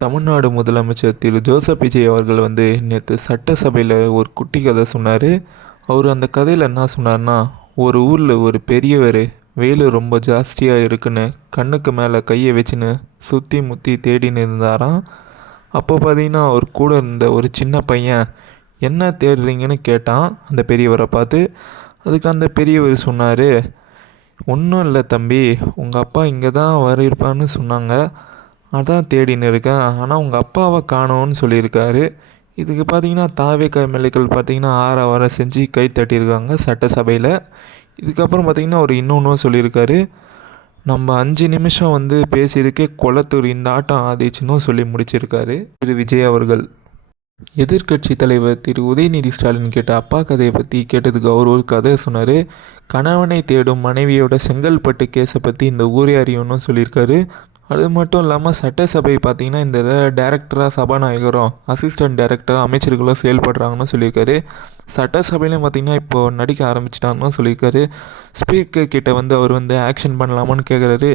தமிழ்நாடு முதலமைச்சர் திரு ஜோசப் விஜய் அவர்கள் நேற்று சட்டசபையில் ஒரு குட்டி கதை சொன்னார். அவர் அந்த கதையில் என்ன சொன்னார்னா, ஒரு ஊரில் ஒரு பெரியவர் வெயில் ரொம்ப ஜாஸ்தியாக இருக்குன்னு கண்ணுக்கு மேலே கையை வச்சுன்னு சுற்றி முற்றி தேடின்னு இருந்தாராம். அப்போ பார்த்தீங்கன்னா அவர் கூட இருந்த ஒரு சின்ன பையன் என்ன தேடுறீங்கன்னு கேட்டான் அந்த பெரியவரை பார்த்து. அதுக்கு அந்த பெரியவர் சொன்னார், ஒன்றும் இல்லை தம்பி, உங்கள் அப்பா இங்கே தான் இருப்பான்னு சொன்னாங்க, அதான் தேடின்னு இருக்கேன். ஆனால் உங்கள் அப்பாவை காணோன்னு சொல்லியிருக்காரு. இதுக்கு பார்த்தீங்கன்னா தாவேகா எம்எல்ஏக்கள் பார்த்தீங்கன்னா ஆரவாரம் செஞ்சு கை தட்டியிருக்காங்க சட்டசபையில். இதுக்கப்புறம் பார்த்தீங்கன்னா அவர் இன்னொன்றும் சொல்லியிருக்காரு, நம்ம 5 நிமிஷம் பேசியதுக்கே குளத்தூர் இந்த ஆட்டம் ஆதிச்சுன்னு சொல்லி முடிச்சிருக்காரு திரு விஜய் அவர்கள். எதிர்க்கட்சி தலைவர் திரு உதயநிதி ஸ்டாலின் கேட்ட அப்பா கதையை பற்றி கேட்டதுக்கு அவர் ஒரு கதை சொன்னார். கணவனை தேடும் மனைவியோட செங்கல்பட்டு கேஸை பற்றி இந்த ஊரே அறியணும்னு சொல்லியிருக்காரு. அது மட்டும் இல்லாமல் சட்டசபை பார்த்திங்கன்னா இந்த டைரக்டராக சபாநாயகரும் அசிஸ்டன்ட் டைரக்டராக அமைச்சர்களும் செயல்படுறாங்கன்னு சொல்லியிருக்காரு. சட்டசபையிலையும் பார்த்திங்கன்னா இப்போது நடிக்க ஆரம்பிச்சிட்டாங்கன்னு சொல்லியிருக்காரு. ஸ்பீக்கர் கிட்ட அவர் ஆக்ஷன் பண்ணலாமான்னு கேட்குறாரு.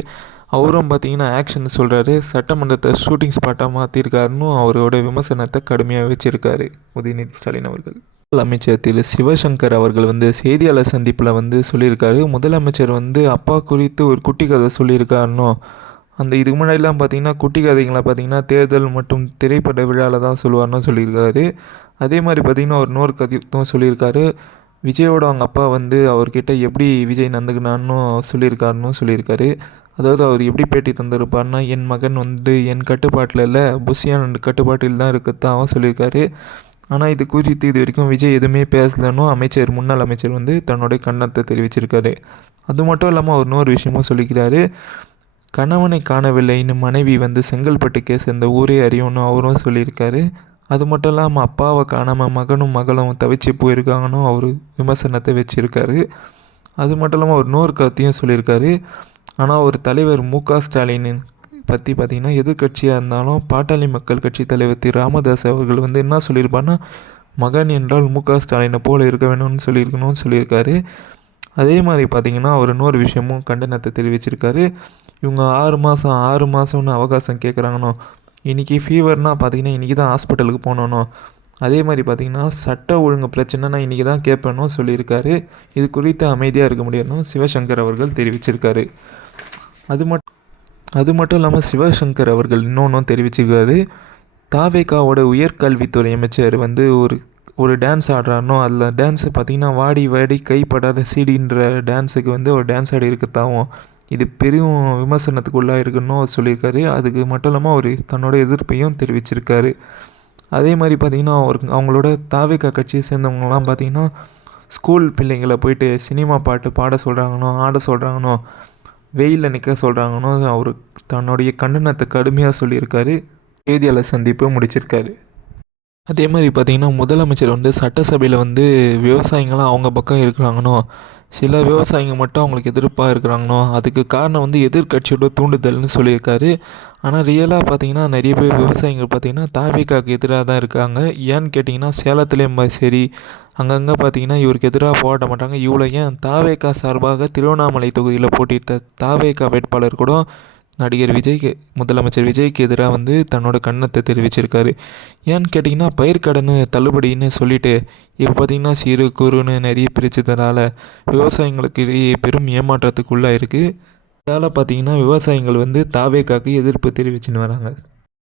அவரும் பார்த்திங்கன்னா ஆக்ஷன் சொல்கிறாரு. சட்டமன்றத்தை ஷூட்டிங் ஸ்பாட்டாக மாற்றிருக்காருன்னு அவரோட விமர்சனத்தை கடுமையாக வச்சுருக்காரு உதயநிதி ஸ்டாலின் அவர்கள். முதலமைச்சர் திரு சிவசங்கர் அவர்கள் செய்தியாளர் சந்திப்பில் சொல்லியிருக்காரு, முதலமைச்சர் அப்பா குறித்து ஒரு குட்டி கதை சொல்லியிருக்காருன்னு. இதுக்கு முன்னாடிலாம் பார்த்திங்கன்னா குட்டி கதைகளை பார்த்திங்கன்னா தேர்தல் மற்றும் திரைப்பட விழாவில் தான் சொல்லுவார்னு சொல்லியிருக்காரு. அதே மாதிரி பார்த்திங்கன்னா ஒரு இன்னொரு கதையும் சொல்லியிருக்காரு. விஜயோட அவங்க அப்பா அவர்கிட்ட எப்படி விஜய் நடந்துக்கினான்னு சொல்லியிருக்காரு. அதாவது அவர் எப்படி பேட்டி தந்திருப்பார்னா, என் மகன் என் கட்டுப்பாட்டில் இல்லை, புஷியான் கட்டுப்பாட்டில் தான் இருக்கத்தான் சொல்லியிருக்காரு. ஆனால் இது குறித்து இது வரைக்கும் விஜய் எதுவுமே பேசலன்னு முன்னாள் அமைச்சர் தன்னுடைய கண்டனத்தை தெரிவிச்சிருக்காரு. அது மட்டும் இல்லாமல் அவர் இன்னொரு விஷயமும் சொல்லிக்கிறாரு. கணவனை காணவில்லைன்னு மனைவி செங்கல்பட்டு கேஸ் இந்த ஊரே அறியும்னு அவரும் சொல்லியிருக்காரு. அது மட்டும் இல்லாமல் அப்பாவை காணாமல் மகனும் மகளும் தவிச்சு போயிருக்காங்கன்னு அவர் விமர்சனத்தை வச்சுருக்காரு. அது மட்டும் இல்லாமல் ஒரு இன்னொரு கருத்தையும் சொல்லியிருக்காரு. ஆனால் ஒரு தலைவர் மு.க. ஸ்டாலின் பற்றி பார்த்திங்கன்னா எதிர்கட்சியாக இருந்தாலும் பாட்டாளி மக்கள் கட்சி தலைவர் திரு ராமதாஸ் அவர்கள் என்ன சொல்லியிருப்பார்னா, மகன் என்றால் மு.க. ஸ்டாலினை போல் இருக்க வேணும்னு சொல்லியிருக்காரு. அதே மாதிரி பார்த்திங்கன்னா அவர் இன்னொரு விஷயமும் கண்டனத்தை தெரிவிச்சிருக்காரு. இவங்க 6 மாதம்னு அவகாசம் கேட்குறாங்கன்னோ, இன்றைக்கி ஃபீவர்னால் பார்த்திங்கன்னா இன்றைக்கி தான் ஹாஸ்பிட்டலுக்கு போனோன்னோ, அதே மாதிரி பார்த்திங்கன்னா சட்ட ஒழுங்கு பிரச்சனைனா இன்றைக்கி தான் கேட்பேன்னு சொல்லியிருக்காரு. இது குறித்து அமைதியாக இருக்க முடியும்னு சிவசங்கர் அவர்கள் தெரிவிச்சிருக்காரு. அது மட்டும் இல்லாமல் சிவசங்கர் அவர்கள் இன்னொன்றும் தெரிவிச்சிருக்காரு. தாவேகாவோட உயர்கல்வித்துறை அமைச்சர் ஒரு டான்ஸ் ஆடுறாருனோ, அதில் டான்ஸு பார்த்திங்கன்னா வாடி வாடி கைப்படாத சீடின்ற டான்ஸுக்கு ஒரு டான்ஸ் ஆடி இருக்கத்தாவும் இது பெரும் விமர்சனத்துக்குள்ளாக இருக்குன்னு சொல்லியிருக்காரு. அதுக்கு மட்டும் இல்லாமல் அவர் தன்னோட எதிர்ப்பையும் தெரிவிச்சிருக்காரு. அதே மாதிரி பார்த்திங்கன்னா அவங்களோட தாவேகா கட்சியை சேர்ந்தவங்கலாம் பார்த்திங்கன்னா ஸ்கூல் பிள்ளைங்களை போயிட்டு சினிமா பாட்டு பாட சொல்கிறாங்கன்னோ, ஆட சொல்கிறாங்கன்னோ, வெயிலில் நிற்க சொல்கிறாங்கன்னோ அவர் தன்னுடைய கண்டனத்தை கடுமையாக சொல்லியிருக்காரு. செய்தியாளர் சந்திப்பு முடிச்சிருக்காரு. அதே மாதிரி பார்த்திங்கன்னா முதலமைச்சர் சட்டசபையில் விவசாயிங்களாம் அவங்க பக்கம் இருக்கிறாங்கன்னோ, சில விவசாயிங்க மட்டும் அவங்களுக்கு எதிர்ப்பாக இருக்கிறாங்கன்னோ, அதுக்கு காரணம் எதிர்கட்சியோட தூண்டுதல்னு சொல்லியிருக்காரு. ஆனால் ரியலாக பார்த்திங்கன்னா நிறைய பேர் விவசாயிகள் பார்த்திங்கன்னா தாவேகாவுக்கு எதிராக தான் இருக்காங்க. ஏன்னு கேட்டிங்கன்னா சேலத்துலேயும் சரி, அங்கங்கே பார்த்திங்கன்னா இவருக்கு எதிராக போராட மாட்டாங்க. இவ்வளோ ஏன் தாவேகா சார்பாக திருவண்ணாமலை தொகுதியில் போட்டியிட்ட தாவேகா வேட்பாளர் கூட நடிகர் விஜய்க்கு முதலமைச்சர் விஜய்க்கு எதிராக தன்னோட கண்டனத்தை தெரிவிச்சிருக்காரு. ஏன்னு கேட்டிங்கன்னா பயிர்க்கடன் தள்ளுபடின்னு சொல்லிவிட்டு இப்போ பார்த்திங்கன்னா சிறு குறுன்னு நிறைய பிரித்ததுனால விவசாயிங்களுக்கு இடையே பெரும் ஏமாற்றத்துக்குள்ளாக இருக்குது. இதால் பார்த்திங்கன்னா விவசாயிகள் தாவேகாக்கு எதிர்ப்பு தெரிவிச்சுன்னு வராங்க.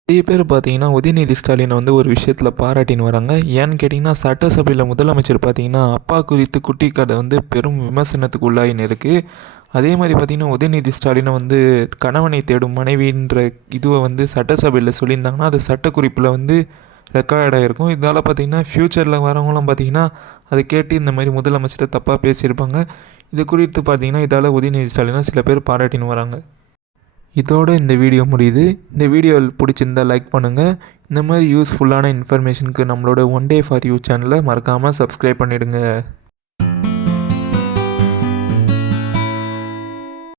நிறைய பேர் பார்த்திங்கன்னா உதயநிதி ஸ்டாலினை ஒரு விஷயத்தில் பாராட்டின்னு வராங்க. ஏன்னு கேட்டிங்கன்னா சட்டசபையில் முதலமைச்சர் பார்த்திங்கன்னா அப்பா குறித்து குட்டி கதை பெரும் விமர்சனத்துக்கு உள்ளாயின்னு இருக்குது. அதே மாதிரி பார்த்திங்கன்னா உதயநிதி ஸ்டாலினை கணவனை தேடும் மனைவின்ற இதுவை சட்டசபையில் சொல்லியிருந்தாங்கன்னா அது சட்டக்குறிப்பில் ரெக்கார்டாக இருக்கும். இதனால் பார்த்திங்கன்னா ஃப்யூச்சரில் வரவங்களாம் பார்த்திங்கன்னா அதை கேட்டு இந்த மாதிரி முதலமைச்சரை தப்பாக பேசியிருப்பாங்க. இது குறித்து பார்த்திங்கன்னா இதால் உதயநிதி ஸ்டாலினை சில பேர் பாராட்டின்னு வராங்க. இதோடு இந்த வீடியோ முடியுது. இந்த வீடியோ பிடிச்சிருந்தால் லைக் பண்ணுங்கள். இந்த மாதிரி யூஸ்ஃபுல்லான இன்ஃபர்மேஷனுக்கு நம்மளோட ஒன் டே ஃபார் யூ சேனலை மறக்காமல் சப்ஸ்கிரைப் பண்ணிவிடுங்க.